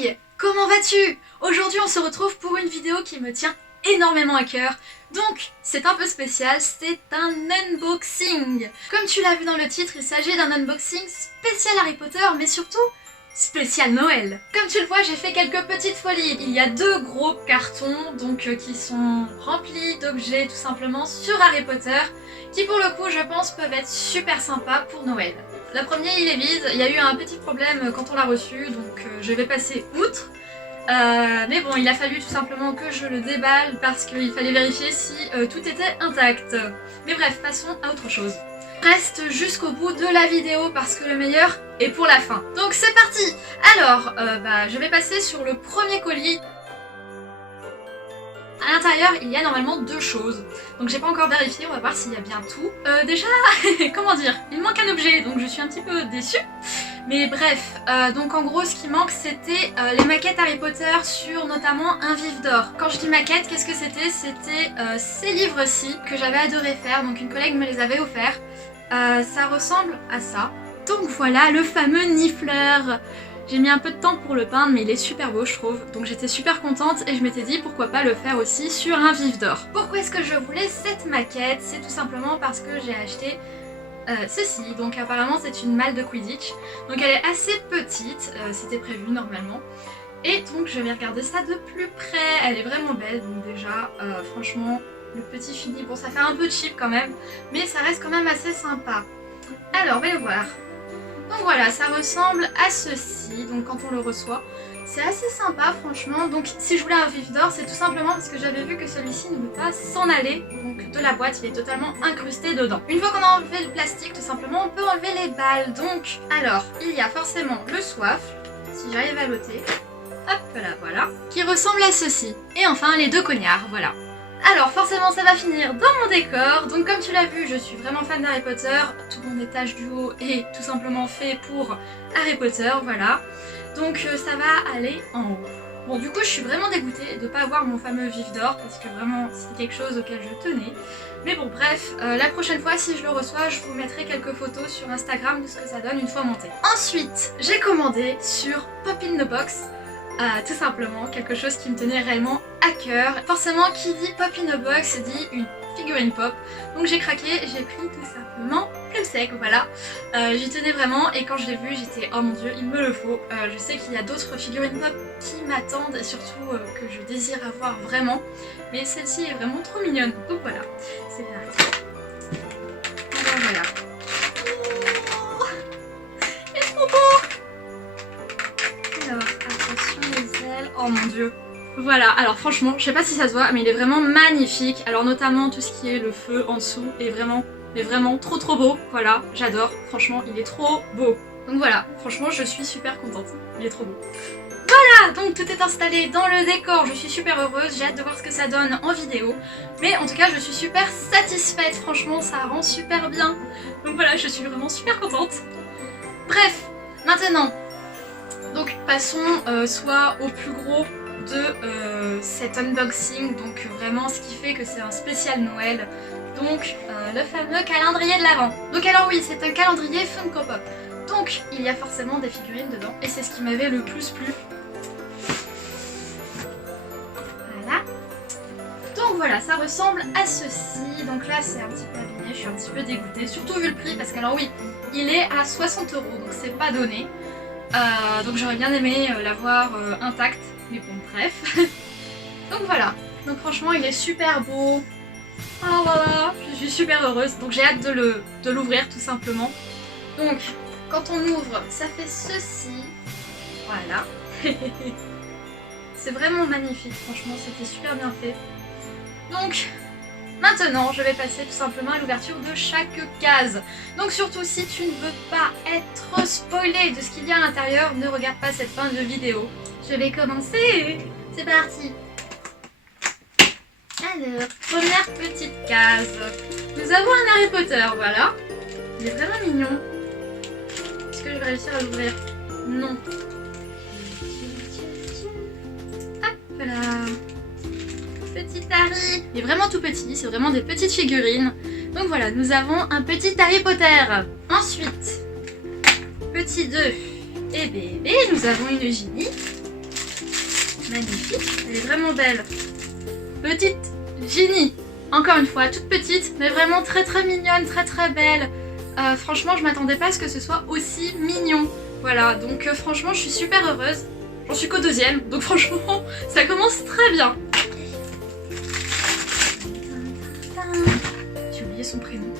Hey, comment vas-tu? Aujourd'hui on se retrouve pour une vidéo qui me tient énormément à cœur. Donc c'est un peu spécial, c'est un unboxing. Comme tu l'as vu dans le titre, il s'agit d'un unboxing spécial Harry Potter, mais surtout spécial Noël. Comme tu le vois, j'ai fait quelques petites folies. Il y a deux gros cartons qui sont remplis d'objets tout simplement sur Harry Potter, qui pour le coup je pense peuvent être super sympas pour Noël. Le premier il est vide, il y a eu un petit problème quand on l'a reçu, donc je vais passer outre. Mais bon, il a fallu tout simplement que je le déballe parce qu'il fallait vérifier si tout était intact. Mais bref, passons à autre chose. Reste jusqu'au bout de la vidéo parce que le meilleur est pour la fin. Donc c'est parti. Alors, je vais passer sur le premier colis. À l'intérieur, il y a normalement deux choses. Donc j'ai pas encore vérifié, on va voir s'il y a bien tout. Déjà, comment dire, il manque un objet, donc je suis un petit peu déçue. Mais bref, donc en gros ce qui manque c'était les maquettes Harry Potter sur notamment un vif d'or. Quand je dis maquette, qu'est-ce que c'était? C'était ces livres-ci que j'avais adoré faire, donc une collègue me les avait offerts. Ça ressemble à ça. Donc voilà le fameux nifleur. J'ai mis un peu de temps pour le peindre mais il est super beau je trouve, donc j'étais super contente et je m'étais dit pourquoi pas le faire aussi sur un vif d'or. Pourquoi est-ce que je voulais cette maquette? C'est tout simplement parce que j'ai acheté ceci, donc apparemment c'est une malle de Quidditch, donc elle est assez petite, c'était prévu normalement, et donc je vais regarder ça de plus près, elle est vraiment belle, donc déjà franchement le petit fini, bon ça fait un peu cheap quand même, mais ça reste quand même assez sympa. Alors voyons voir. Donc voilà, ça ressemble à ceci, donc quand on le reçoit, c'est assez sympa franchement. Donc si je voulais un vif d'or, c'est tout simplement parce que j'avais vu que celui-ci ne veut pas s'en aller, donc de la boîte, il est totalement incrusté dedans. Une fois qu'on a enlevé le plastique, tout simplement, on peut enlever les balles. Donc, alors, il y a forcément le soif, si j'arrive à l'ôter, hop là, voilà, qui ressemble à ceci. Et enfin, les deux cognards, voilà. Alors forcément ça va finir dans mon décor, donc comme tu l'as vu je suis vraiment fan d'Harry Potter, tout mon étage du haut est tout simplement fait pour Harry Potter, voilà. Donc ça va aller en haut. Bon du coup je suis vraiment dégoûtée de ne pas avoir mon fameux vif d'or parce que vraiment c'est quelque chose auquel je tenais. Mais bon bref, la prochaine fois si je le reçois je vous mettrai quelques photos sur Instagram de ce que ça donne une fois monté. Ensuite j'ai commandé sur Pop in the Box. Tout simplement, quelque chose qui me tenait réellement à cœur. Forcément, qui dit Pop in a Box dit une figurine pop. Donc j'ai craqué, j'ai pris tout simplement Plume Sec, voilà. J'y tenais vraiment et quand je l'ai vu, j'étais oh mon dieu, il me le faut. Je sais qu'il y a d'autres figurines pop qui m'attendent et surtout que je désire avoir vraiment. Mais celle-ci est vraiment trop mignonne. Donc voilà, c'est parti. Voilà. Oh, il est trop beau! Alors, attention les ailes. Oh mon dieu. Voilà, alors franchement, je sais pas si ça se voit, mais il est vraiment magnifique. Alors notamment tout ce qui est le feu en dessous est vraiment trop beau. Voilà, j'adore. Franchement, il est trop beau. Donc voilà, franchement, je suis super contente. Il est trop beau. Voilà, donc tout est installé dans le décor. Je suis super heureuse. J'ai hâte de voir ce que ça donne en vidéo. Mais en tout cas, je suis super satisfaite. Franchement, ça rend super bien. Donc voilà, je suis vraiment super contente. Bref, maintenant... Donc passons soit au plus gros de cet unboxing, donc vraiment ce qui fait que c'est un spécial Noël, donc le fameux calendrier de l'Avent. Donc alors oui, c'est un calendrier Funko Pop, donc il y a forcément des figurines dedans et c'est ce qui m'avait le plus plu. Voilà. Donc voilà, ça ressemble à ceci, donc là c'est un petit peu abîmé, je suis un petit peu dégoûtée, surtout vu le prix parce qu'alors oui, il est à 60 €, donc c'est pas donné. Donc j'aurais bien aimé l'avoir intact, mais bon bref. Donc voilà, donc franchement il est super beau. Oh voilà, je suis super heureuse, donc j'ai hâte de l'ouvrir tout simplement. Donc quand on ouvre, ça fait ceci, voilà. C'est vraiment magnifique, franchement c'était super bien fait. Donc... maintenant, je vais passer tout simplement à l'ouverture de chaque case. Donc surtout, si tu ne veux pas être spoilé de ce qu'il y a à l'intérieur, ne regarde pas cette fin de vidéo. Je vais commencer. C'est parti. Alors, première petite case. Nous avons un Harry Potter, voilà. Il est vraiment mignon. Est-ce que je vais réussir à l'ouvrir? Non. Hop là. Petit Harry, il est vraiment tout petit, c'est vraiment des petites figurines. Donc voilà, nous avons un petit Harry Potter. Ensuite, petit 2 et bébé, nous avons une Ginny. Magnifique, elle est vraiment belle. Petite Ginny, encore une fois, toute petite, mais vraiment très très mignonne, très très belle. Franchement, je m'attendais pas à ce que ce soit aussi mignon. Voilà, donc franchement, je suis super heureuse. J'en suis qu'au deuxième, donc franchement, ça commence très bien. J'ai oublié son prénom.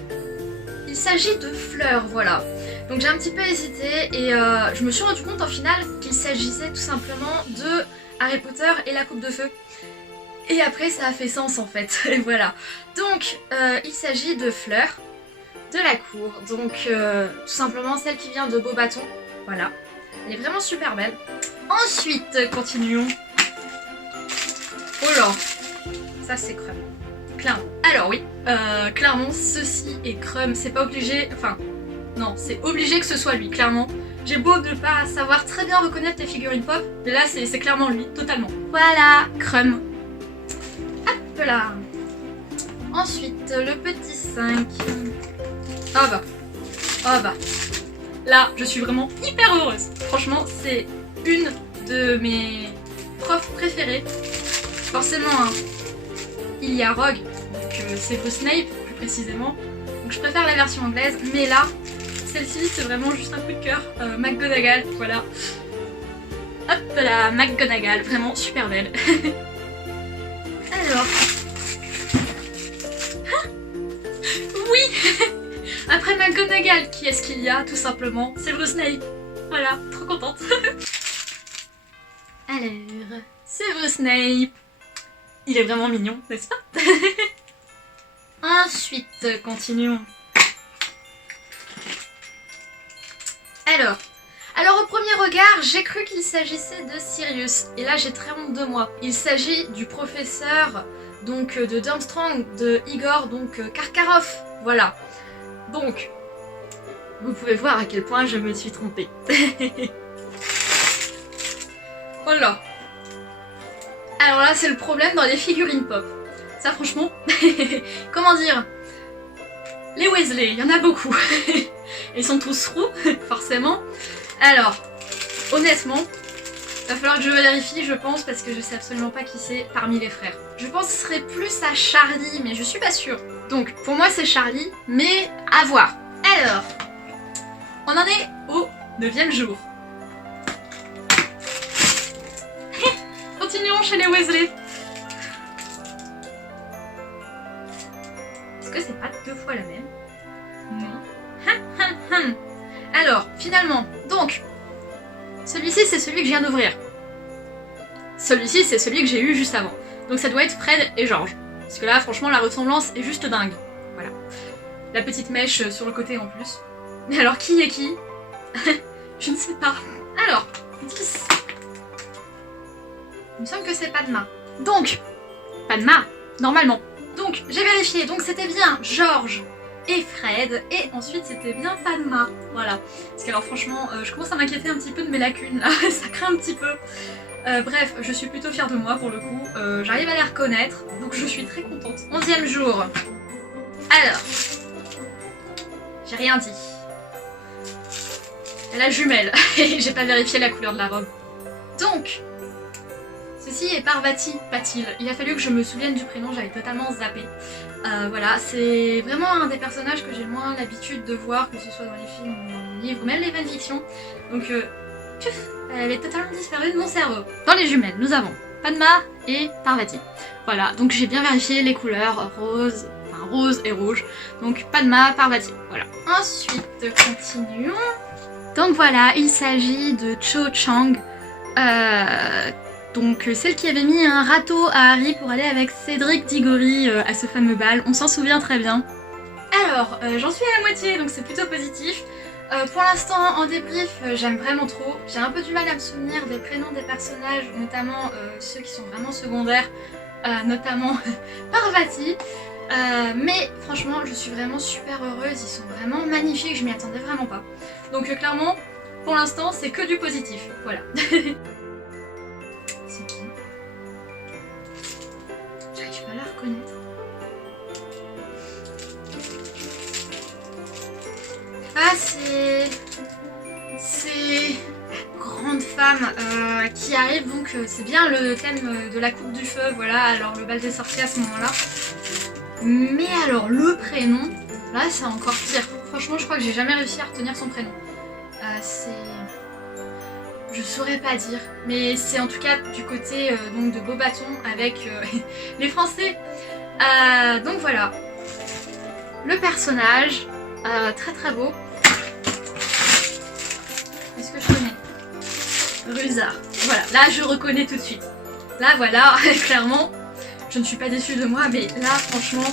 Il s'agit de Fleur, voilà. Donc j'ai un petit peu hésité et je me suis rendu compte en final qu'il s'agissait tout simplement de Harry Potter et la Coupe de Feu. Et après ça a fait sens en fait, et voilà. Donc il s'agit de Fleur, de la cour, donc tout simplement celle qui vient de Beauxbatons, voilà. Elle est vraiment super belle. Ensuite, continuons. Oh là, ça c'est Krum, clairement. Alors oui, clairement ceci est Krum, c'est pas obligé, enfin non, c'est obligé que ce soit lui, clairement. J'ai beau ne pas savoir très bien reconnaître les figurines pop, mais là c'est clairement lui, totalement. Voilà, Krum. Hop là. Ensuite, le petit 5. Ah bah. Ah bah. Là, je suis vraiment hyper heureuse. Franchement, c'est une de mes profs préférées. Forcément, hein, il y a Rogue, donc c'est Bruce Snape, plus précisément. Donc je préfère la version anglaise, mais là, celle-ci, c'est vraiment juste un coup de cœur. McGonagall, voilà. Hop là, McGonagall, vraiment super belle. Alors... Ah oui. Après McGonagall, qui est-ce qu'il y a, tout simplement? C'est Bruce Snape. Voilà, trop contente. Alors, c'est Bruce Snape. Il est vraiment mignon, n'est-ce pas? Ensuite, continuons. Alors au premier regard, j'ai cru qu'il s'agissait de Sirius. Et là, j'ai très honte de moi. Il s'agit du professeur donc de Durmstrang, de Igor, donc Karkaroff. Voilà. Donc, vous pouvez voir à quel point je me suis trompée. Voilà. Alors là, c'est le problème dans les figurines pop. Ça, franchement, comment dire? Les Weasley, il y en a beaucoup. Ils sont tous roux, forcément. Alors, honnêtement, va falloir que je vérifie, je pense, parce que je sais absolument pas qui c'est parmi les frères. Je pense que ce serait plus à Charlie, mais je suis pas sûre. Donc, pour moi, c'est Charlie, mais à voir. Alors, on en est au 9e jour. Continuons chez les Weasley. Est-ce que c'est pas 2 fois la même? Non. Alors, finalement, donc, celui-ci, c'est celui que je viens d'ouvrir. Celui-ci, c'est celui que j'ai eu juste avant. Donc ça doit être Fred et George. Parce que là, franchement, la ressemblance est juste dingue. Voilà. La petite mèche sur le côté en plus. Mais alors, qui est qui? Je ne sais pas. Alors, 10. Il me semble que c'est Padma. Donc, Padma, normalement. Donc, j'ai vérifié. Donc, c'était bien George et Fred. Et ensuite, c'était bien Padma. Voilà. Parce que alors, franchement, je commence à m'inquiéter un petit peu de mes lacunes, là. Ça craint un petit peu. Bref, je suis plutôt fière de moi, pour le coup. J'arrive à les reconnaître. Donc, je suis très contente. 11e jour. Alors. J'ai rien dit. La jumelle. J'ai pas vérifié la couleur de la robe. Donc... Ceci est Parvati Patil. Il a fallu que je me souvienne du prénom, j'avais totalement zappé. Voilà, c'est vraiment un des personnages que j'ai le moins l'habitude de voir, que ce soit dans les films ou dans les livres, même les fanfictions. Donc, elle est totalement disparue de mon cerveau. Dans les jumelles, nous avons Padma et Parvati. Voilà, donc j'ai bien vérifié les couleurs, rose et rouge. Donc Padma, Parvati, voilà. Ensuite, continuons. Donc voilà, il s'agit de Cho Chang. Donc celle qui avait mis un râteau à Harry pour aller avec Cédric Diggory à ce fameux bal, on s'en souvient très bien. Alors, j'en suis à la moitié, donc c'est plutôt positif. Pour l'instant, en débrief, j'aime vraiment trop. J'ai un peu du mal à me souvenir des prénoms des personnages, notamment ceux qui sont vraiment secondaires, notamment Parvati. Mais franchement, je suis vraiment super heureuse, ils sont vraiment magnifiques, je m'y attendais vraiment pas. Donc clairement, pour l'instant, c'est que du positif, voilà. C'est qui? J'arrive pas à la reconnaître. Ah, c'est... la grande femme femme qui arrive, donc c'est bien le thème de la coupe du feu, voilà, alors le bal des sorciers à ce moment-là. Mais alors le prénom, là c'est encore pire. Franchement je crois que j'ai jamais réussi à retenir son prénom. C'est... Je saurais pas dire, mais c'est en tout cas du côté donc de Beauxbatons avec les Français. Donc voilà, le personnage, très très beau. Est-ce que je connais? Rusard. Voilà, là je reconnais tout de suite. Là voilà, clairement, je ne suis pas déçue de moi, mais là franchement,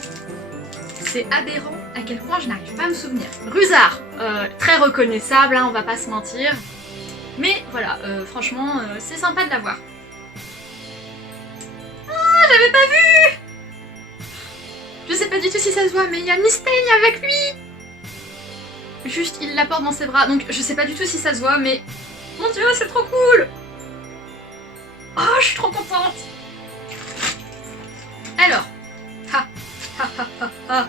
c'est aberrant à quel point je n'arrive pas à me souvenir. Rusard, très reconnaissable, hein, on va pas se mentir. Mais voilà, franchement, c'est sympa de l'avoir. Ah, j'avais pas vu! Je sais pas du tout si ça se voit, mais il y a Mystaigne avec lui! Juste, il la porte dans ses bras, donc je sais pas du tout si ça se voit, mais... Mon dieu, c'est trop cool! Oh, je suis trop contente! Alors... Ha! Ha ha ha ha!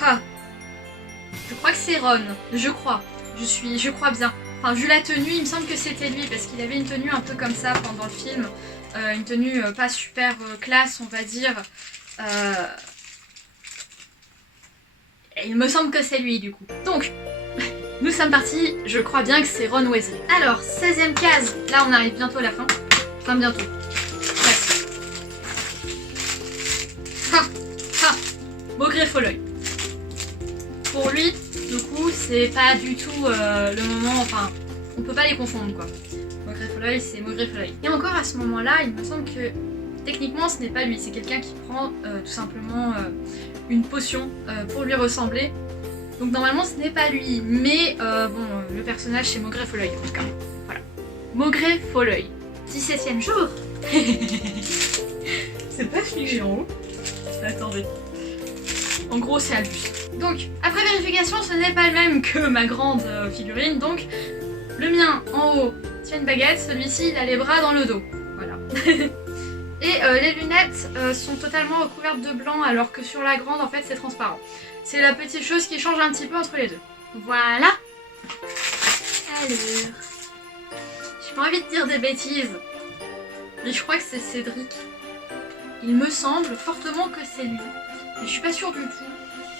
Ha! Je crois que c'est Ron, je crois. Je crois bien. Enfin, vu la tenue, il me semble que c'était lui, parce qu'il avait une tenue un peu comme ça pendant le film. Une tenue pas super classe, on va dire. Et il me semble que c'est lui, du coup. Donc, nous sommes partis. Je crois bien que c'est Ron Weasley. Alors, 16e case. Là, on arrive bientôt à la fin. Enfin, bientôt. Presque. Ha! Ha! Maugré Folleuil. Pour lui, du coup, c'est pas du tout le moment, enfin, on peut pas les confondre quoi. Maugré Folleuil, c'est Maugré Folleuil. Et encore à ce moment-là, il me semble que techniquement ce n'est pas lui, c'est quelqu'un qui prend tout simplement une potion pour lui ressembler. Donc normalement ce n'est pas lui, mais bon, le personnage c'est Maugré Folleuil en tout cas. Voilà. Maugré Folleuil. 17e jour. C'est pas figé en haut. Attendez. En gros, c'est Albus. Donc, après vérification, ce n'est pas le même que ma grande figurine. Donc, le mien, en haut, tient une baguette. Celui-ci, il a les bras dans le dos. Voilà. Et les lunettes sont totalement recouvertes de blanc, alors que sur la grande, en fait, c'est transparent. C'est la petite chose qui change un petit peu entre les deux. Voilà. Alors... J'ai pas envie de dire des bêtises. Mais je crois que c'est Cédric. Il me semble fortement que c'est lui. Mais je suis pas sûre du tout.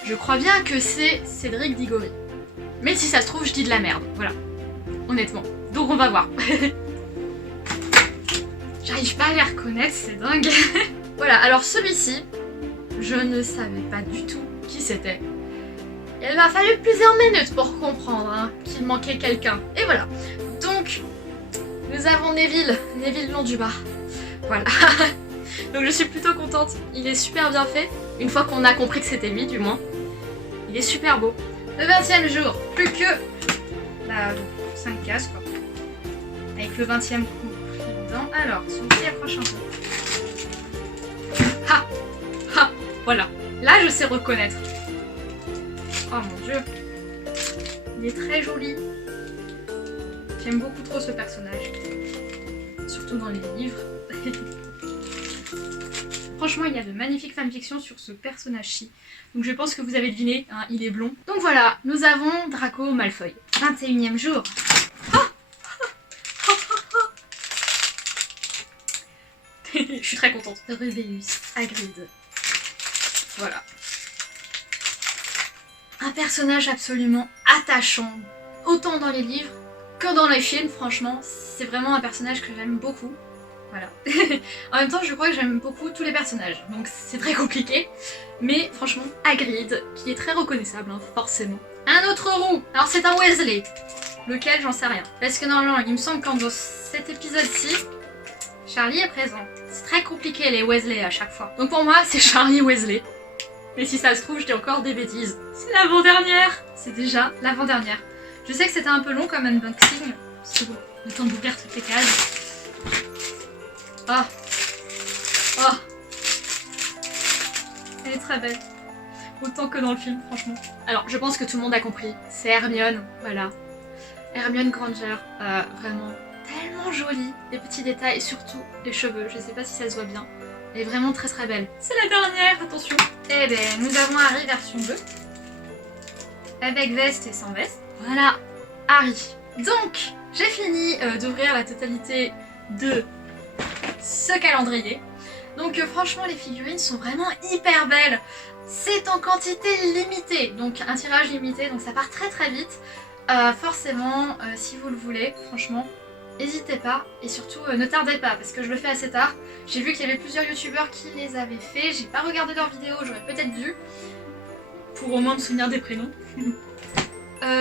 Je crois bien que c'est Cédric Diggory. Mais si ça se trouve, je dis de la merde. Voilà. Honnêtement. Donc on va voir. J'arrive pas à les reconnaître, c'est dingue. Voilà, alors celui-ci, je ne savais pas du tout qui c'était. Il m'a fallu plusieurs minutes pour comprendre hein, qu'il manquait quelqu'un. Et voilà. Donc, nous avons Neville. Neville Londubat. Voilà. Donc je suis plutôt contente. Il est super bien fait. Une fois qu'on a compris que c'était lui, du moins. Il est super beau. Le 20e jour, plus que... Bah, 5 cases, quoi. Avec le 20e coup pris dedans. Alors, celui-ci approche un peu. Ha! Ha! Voilà. Là, je sais reconnaître. Oh mon dieu. Il est très joli. J'aime beaucoup trop ce personnage. Surtout dans les livres. Franchement, il y a de magnifiques fanfictions sur ce personnage-ci. Donc je pense que vous avez deviné, hein, il est blond. Donc voilà, nous avons Draco Malfoy. 21e jour. Je suis très contente. Rubeus Hagrid. Voilà. Un personnage absolument attachant. Autant dans les livres que dans les films, franchement. C'est vraiment un personnage que j'aime beaucoup. Voilà. En même temps, je crois que j'aime beaucoup tous les personnages, donc c'est très compliqué. Mais franchement, Hagrid, qui est très reconnaissable, hein, forcément. Un autre roux. Alors c'est un Weasley. Lequel, j'en sais rien. Parce que normalement, il me semble que dans cet épisode-ci, Charlie est présent. C'est très compliqué les Weasley à chaque fois. Donc pour moi, c'est Charlie Weasley. Mais si ça se trouve, je dis encore des bêtises. C'est l'avant-dernière. C'est déjà l'avant-dernière. Je sais que c'était un peu long comme unboxing. C'est bon, le temps d'ouvrir toutes les cases. Oh. Oh. Elle est très belle. Autant que dans le film, franchement. Alors, je pense que tout le monde a compris. C'est Hermione, voilà. Hermione Granger. Vraiment tellement jolie. Les petits détails, et surtout les cheveux. Je sais pas si ça se voit bien. Elle est vraiment très très belle. C'est la dernière, attention. Eh ben, nous avons Harry version 2. Avec veste et sans veste. Voilà, Harry. Donc, j'ai fini d'ouvrir la totalité de ce calendrier. Donc franchement les figurines sont vraiment hyper belles. C'est en quantité limitée, donc un tirage limité, donc ça part très très vite. Forcément, si vous le voulez, franchement, n'hésitez pas. Et surtout, ne tardez pas, parce que je le fais assez tard. J'ai vu qu'il y avait plusieurs youtubeurs qui les avaient fait. J'ai pas regardé leurs vidéos, j'aurais peut-être dû. Pour au moins me souvenir des prénoms.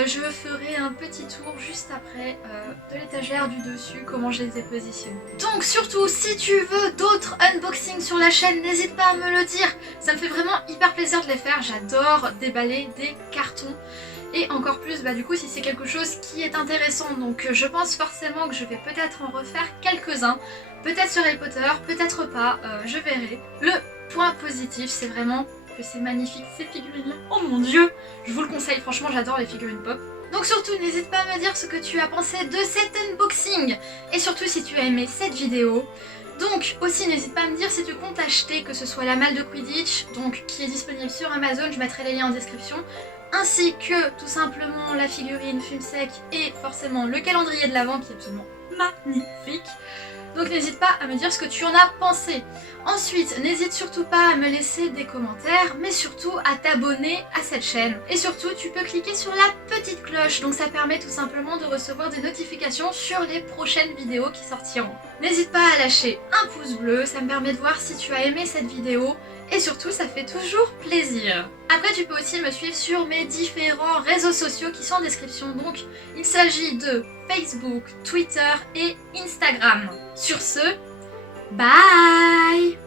Je ferai un petit tour juste après de l'étagère du dessus, comment je les ai positionnés. Donc surtout, si tu veux d'autres unboxings sur la chaîne, n'hésite pas à me le dire. Ça me fait vraiment hyper plaisir de les faire. J'adore déballer des cartons. Et encore plus, du coup, si c'est quelque chose qui est intéressant. Donc je pense forcément que je vais peut-être en refaire quelques-uns. Peut-être sur Harry Potter, peut-être pas, je verrai. Le point positif, c'est vraiment que c'est magnifique ces figurines là. Oh mon dieu, je vous le conseille, franchement j'adore les figurines pop. Donc surtout n'hésite pas à me dire ce que tu as pensé de cet unboxing et surtout si tu as aimé cette vidéo. Donc aussi n'hésite pas à me dire si tu comptes acheter, que ce soit la malle de Quidditch, donc qui est disponible sur Amazon, je mettrai les liens en description, ainsi que tout simplement la figurine Fume Sec et forcément le calendrier de l'Avent qui est absolument magnifique. Donc n'hésite pas à me dire ce que tu en as pensé. Ensuite, n'hésite surtout pas à me laisser des commentaires, mais surtout à t'abonner à cette chaîne. Et surtout, tu peux cliquer sur la petite cloche, donc ça permet tout simplement de recevoir des notifications sur les prochaines vidéos qui sortiront. N'hésite pas à lâcher un pouce bleu, ça me permet de voir si tu as aimé cette vidéo. Et surtout, ça fait toujours plaisir. Après, tu peux aussi me suivre sur mes différents réseaux sociaux qui sont en description. Donc, il s'agit de Facebook, Twitter et Instagram. Sur ce, bye!